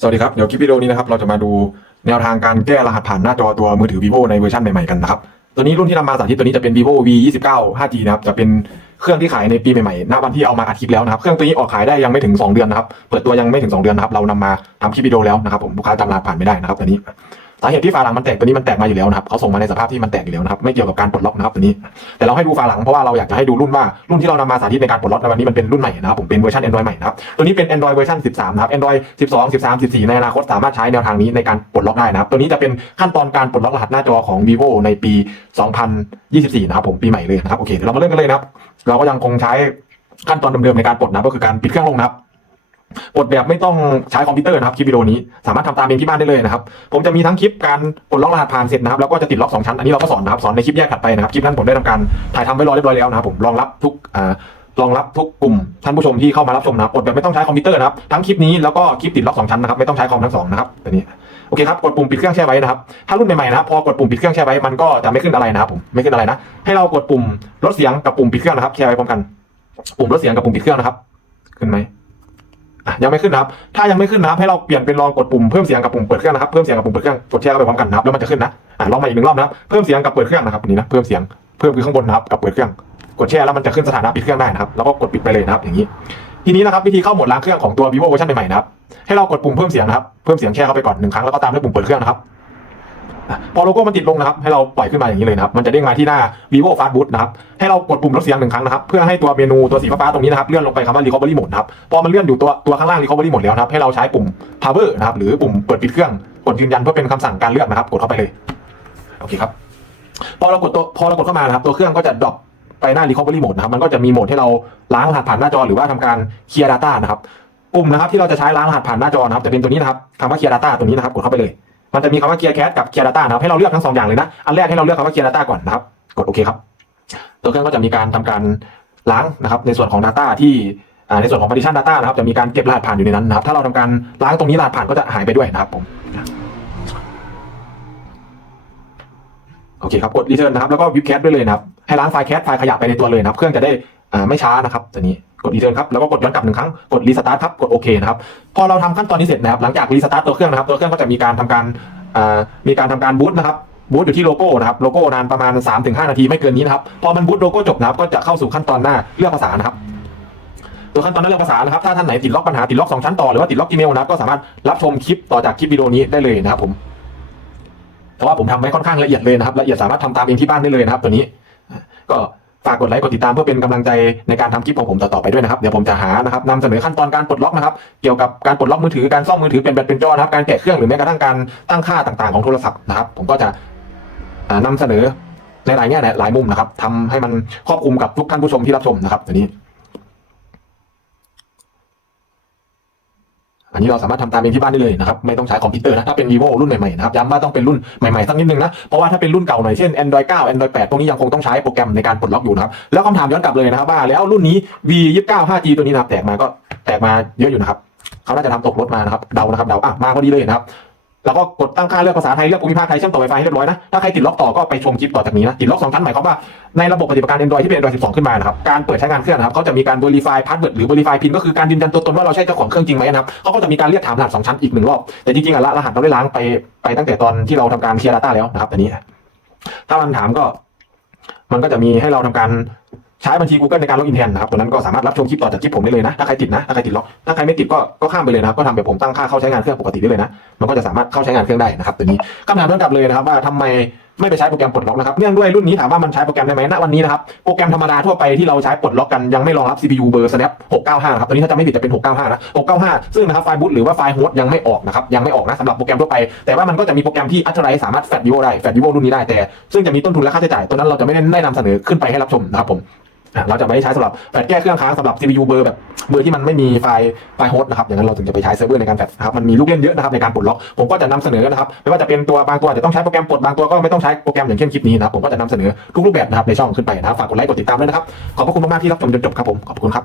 สวัสดีครับ เดี๋ยวคลิปวิดีโอนี้นะครับเราจะมาดูแนวทางการแก้รหัสผ่านหน้าจอตัวมือถือ vivo ในเวอร์ชันใหม่ๆกันนะครับ ตัวนี้รุ่นที่นำมาสาธิตตัวนี้จะเป็น vivo v 2 9 5g นะครับจะเป็นเครื่องที่ขายในปีใหม่ๆณวันที่เอามาอัดคลิปแล้วนะครับ เครื่องตัวนี้ออกขายได้ยังไม่ถึง 2 เดือนนะครับ เปิดตัวยังไม่ถึง 2 เดือนนะครับ เรานำมาทำคลิปวิดีโอแล้วนะครับผมลูกค้าจำรหัสผ่านไม่ได้นะครับตัวนี้ สาเหตุที่ฝาหลังมันแตกตัวนี้มันแตกมาอยู่แล้วนะครับเขาส่งมาในสภาพที่มันแตกอยู่แล้วนะครับไม่เกี่ยวกับการปลดล็อกนะครับตัวนี้ แต่เราให้ดูฝาหลังเพราะว่าเราอยากจะให้ดูรุ่นว่ารุ่นที่เรานำมาสาธิตในการปลดล็อกในวันนี้มันเป็นรุ่นใหม่นะครับผมเป็นเวอร์ชัน Android ใหม่นะครับตัวนี้เป็น Android เวอร์ชัน13นะครับ Android 12 13 14 ในอนาคตสามารถใช้แนวทางนี้ในการปลดล็อกได้นะครับตัวนี้จะเป็นขั้นตอนการปลดล็อกรหัสหน้าจอของ vivo ในปี 2024 นะครับผมปีใหม่เลยนะครับโอเคเดี๋ยวเรามาเริ่มกันเลยนะครับเราก็ยังคงใช้ขั้นตอนเดิมๆในการปลดนะก็คือการปิดเครื่องลงนะครับ ปลดแบบไม่ต้องใช้คอมพิวเตอร์นะครับคลิปวิดีโอนี้สามารถทำตามเองที่บ้านได้เลยนะครับผมจะมีทั้งคลิปการปลดล็อกรหัสผ่านเสร็จนะครับแล้วก็จะติดล็อกสองชั้นอันนี้เราก็สอนนะครับสอนในคลิปแยกถัดไปนะครับคลิปนั้นผมได้ทำการถ่ายทำไว้รอเรียบร้อยแล้วนะครับผมรองรับทุกอ่ารองรับทุกกลุ่มท่านผู้ชมที่เข้ามารับชมนะครับปลดแบบไม่ต้องใช้คอมพิวเตอร์นะครับทั้งคลิปนี้แล้วก็คลิปติดล็อกสองชั้นนะครับไม่ต้องใช้คอมทั้งสองนะครับตัวนี้โอเคครับกดปุ่มปิดเครื่องแช่ไว้นะครับถ้ารุ่นใหม่ๆนะครับพอกดปุ่มปิดเครื่องแช่ไว้มันก็จะไม่ขึ้นอะไรนะครับผมไม่ขึ้นอะไรนะให้เรากดปุ่มลดเสียงกับปุ่มปิดเครื่องนะครับแช่ไว้พร้อมกัน ปุ่มลดเสียงกับปุ่มปิดเครื่องนะครับ ขึ้นไหม ยังไม่ขึ้นนะครับ ถ้ายังไม่ขึ้นนะครับให้เราเปลี่ยนเป็นลองกดปุ่มเพิ่มเสียงกับปุ่มเปิดเครื่องนะครับ เพิ่มเสียงกับปุ่มเปิดเครื่อง กดแชร์เข้าไปพร้อมกันนะครับ แล้วมันจะขึ้นนะอะลองมาอีกหนึ่งรอบนะครับ เพิ่มเสียงกับเปิดเครื่องนะครับนี่นะ เพิ่มเสียง เพิ่มคือข้างบนนะครับ กับเปิดเครื่อง กดแชร์แล้วมันจะขึ้นสถานะปิดเครื่องได้นะครับ แล้วก็กดปิดไปเลยนะครับ อย่างนี้ ทีนี้นะครับวิธีเข้าโหมดล้างเครื่องของตัว vivo version ใหม่ๆนะครับ ให้เรากดปุ่มเพิ่มเสียงนะครับ เพิ่มเสียงแชร์เข้าไปก่อนหนึ่งครั้งแล้วก็ตามด้วยปุ่มเปิดเครื่องนะครับ พอโลโก้มันติดลงนะครับ ให้เราปล่อยขึ้นมาอย่างนี้เลยนะครับ มันจะเด้งมาที่หน้า vivo fast boot นะครับ ให้เรากดปุ่มลดเสียงหนึ่งครั้งนะครับ เพื่อให้ตัวเมนูตัวสีฟ้าๆตรงนี้นะครับ เลื่อนลงไปคำว่า recovery mode นะครับ พอมันเลื่อนอยู่ตัวตัวข้างล่าง recovery mode แล้วนะครับ ให้เราใช้ปุ่ม power นะครับ หรือปุ่มเปิดปิดเครื่อง กดยืนยันเพื่อเป็นคำสั่งการเลือกนะครับ กดเข้าไปเลย โอเคครับ พอเรากดตัวพอเรากดเข้ามานะครับ ตัวเครื่องก็จะดรอปไปหน้า recovery mode นะครับ มันก็จะมีโหมดให้เราล้างรหัสผ่านหน้าจอหรือว่าทำการ clear data นะครับ ปุ่มนะครับที่เราจะใช้ล้างรหัสผ่านหน้าจอนะครับจะเป็นตัวนี้นะครับคำว่า clear data ตัวนี้นะครับกดเข้าไปเลย มันจะมีคำว่า clear cache กับ clear data นะครับให้เราเลือกทั้งสองอย่างเลยนะอันแรกให้เราเลือกคำว่า clear data ก่อนนะครับกดโอเคครับตัวเครื่องก็จะมีการทำการล้างนะครับในส่วนของ data ที่ในส่วนของ partition data นะครับจะมีการเก็บรหัสผ่านอยู่ในนั้นนะครับถ้าเราทำการล้างตรงนี้รหัสผ่านก็จะหายไปด้วยนะครับผมโอเคครับกด return นะครับแล้วก็ view cache ด้วยเลยนะครับให้ล้างไฟล์แคชไฟล์ขยะไปในตัวเลยนะครับ เครื่องจะได้ ไม่ช้านะครับตัวนี้กด return ครับแล้วก็กดย้อนกลับหนึ่งครั้งกด restart ครับกดโอเคนะครับพอเราทำขั้นตอนนี้เสร็จนะครับหลังจาก restart ตัวเครื่องนะครับตัวเครื่องก็จะมีการทำการมีการทำการบูตนะครับบูตอยู่ที่โลโก้นะครับโลโก้นานประมาณ 3-5 นาทีไม่เกินนี้นะครับพอมันบูตโลโก้จบนะครับก็จะเข้าสู่ขั้นตอนหน้าเลือกภาษานะครับตัวขั้นตอนหน้าเลือกภาษานะครับถ้าท่านไหนติดล็อกปัญหาติดล็อกสองชั้นต่อหรือว่าติดล็อกอีเมลนะครับก็สามารถรับชมคลิปต่อจากคลิปวิดีโอนี้ได้เลยนะครับผมแต่ว่าผมทำไว้ค่อนข้างละเอียดเลยนะครับละเอียดสามารถทำตามเองที่บ้านได้เลยนะครับ ตัวนี้ก็ ฝากกดไลค์กดติดตามเพื่อเป็นกำลังใจในการทำคลิปของผมต่อๆไปด้วยนะครับเดี๋ยวผมจะหานะครับนำเสนอขั้นตอนการปลดล็อกนะครับเกี่ยวกับการปลดล็อกมือถือการซ่อมมือถือเป็นแบตเป็นจอนะครับการแกะเครื่องหรือแม้กระทั่งการตั้งค่าต่างๆของโทรศัพท์นะครับผมก็จะอ่านำเสนอในหลายแง่หลายมุมนะครับทำให้มันครอบคลุมกับทุกท่านผู้ชมที่รับชมนะครับตัวนี้ อันนี้เราสามารถทำตามเองที่บ้านได้เลยนะครับไม่ต้องใช้คอมพิวเตอร์นะถ้าเป็น vivo รุ่นใหม่ๆนะครับย้ำว่าต้องเป็นรุ่นใหม่ๆสักนิดนึงนะเพราะว่าถ้าเป็นรุ่นเก่าหน่อยเช่น android 9 android 8พวกนี้ยังคงต้องใช้โปรแกรมในการปลดล็อกอยู่นะครับแล้วคำถามย้อนกลับเลยนะครับว่าแล้วรุ่นนี้ v 2 9 5g ตัวนี้นะครับแตกมาก็แตกมาเยอะอยู่นะครับเขาน่าจะทำตกรถมานะครับเดานะครับเดาอะมาพอดีเลยนะครับ แล้วก็กดตั้งค่าเลือกภาษาไทยเลือกภูมิภาคไทยเชื่อมต่อ Wi-Fi ให้เรียบร้อยนะ ถ้าใครติดล็อกต่อก็ไปชมคลิปต่อจากนี้นะ ติดล็อกสองชั้นหมายความว่าในระบบปฏิบัติการ Android ที่เป็น Android 12 ขึ้นมานะครับ การเปิดใช้งานเครื่องนะครับเขาจะมีการ verify password หรือ verify pin ก็คือการยืนยันตัวตนว่าเราใช่เจ้าของเครื่องจริงไหมนะครับเขาก็จะมีการเรียกถามรหัสสองชั้นอีกหนึ่งรอบ แต่จริงๆอะรหัสเราได้ล้างไปไปตั้งแต่ตอนที่เราทำการเคลียร์ data แล้วนะครับอันนี้ ถ้ามันถามก็มันก็จะมีให้เราทำการ ใช้บัญชี Google ในการล็อกอินแทนนะครับตัวนั้นก็สามารถรับชมคลิปต่อจากคลิปผมได้เลยนะถ้าใครติดนะถ้าใครติดล็อกถ้าใครไม่ติดก็ก็ข้ามไปเลยนะครับก็ทำแบบผมตั้งค่าเข้าใช้งานเครื่องปกติได้เลยนะมันก็จะสามารถเข้าใช้งานเครื่องได้นะครับตัวนี้คำถามย้อนกลับเลยนะครับว่าทำไมไม่ไปใช้โปรแกรมปลดล็อกนะครับเนื่องด้วยรุ่นนี้ถามว่ามันใช้โปรแกรมได้ไหมณวันนี้นะครับโปรแกรมธรรมดาทั่วไปที่เราใช้ปลดล็อกกันยังไม่รองรับ CPU เบอร์ Snap 695นะครับตัวนี้ถ้าจำไม่ผิดจะเป็น 695นะ695 ซึ่งนะครับไฟล์บูตหรือว่าไฟล์โฮสต์ยังไม่ออกนะครับยังไม่ออกนะสำหรับโปรแกรมทั่วไป แต่ว่ามันก็จะมีโปรแกรมที่อัตไรสามารถแฟดวิโวได้แฟดวิโวรุ่นนี้ได้แต่ ซึ่งจะมีต้นทุนและค่าใช้จ่ายตัวนั้นเราจะไม่ได้ได้นำเสนอขึ้นไปให้รับชมนะครับผม เราจะไม่ใช้สำหรับแฟดแก้เครื่องค้างสำหรับ CPU เบอร์แบบเบอร์ที่มันไม่มีไฟล์ไฟล์โฮสต์นะครับอย่างนั้นเราถึงจะไปใช้เซิร์ฟเวอร์ในการแฟดนะครับมันมีลูกเล่นเยอะนะครับในการปลดล็อกผมก็จะนำเสนอนะครับไม่ว่าจะเป็นตัวบางตัวจจะต้องใช้โปรแกรมปลดบางตัวก็ไม่ต้องใช้โปรแกรมอย่างเช่นคลิปนี้นะครับผมก็จะนำเสนอทุกรูปแบบนะครับในช่องขึ้นไปนะครับฝากกดไลค์กดติดตามด้วยนะครับขอบพระคุณมากๆที่รับชมจนจบครับผมขอบคุณครับ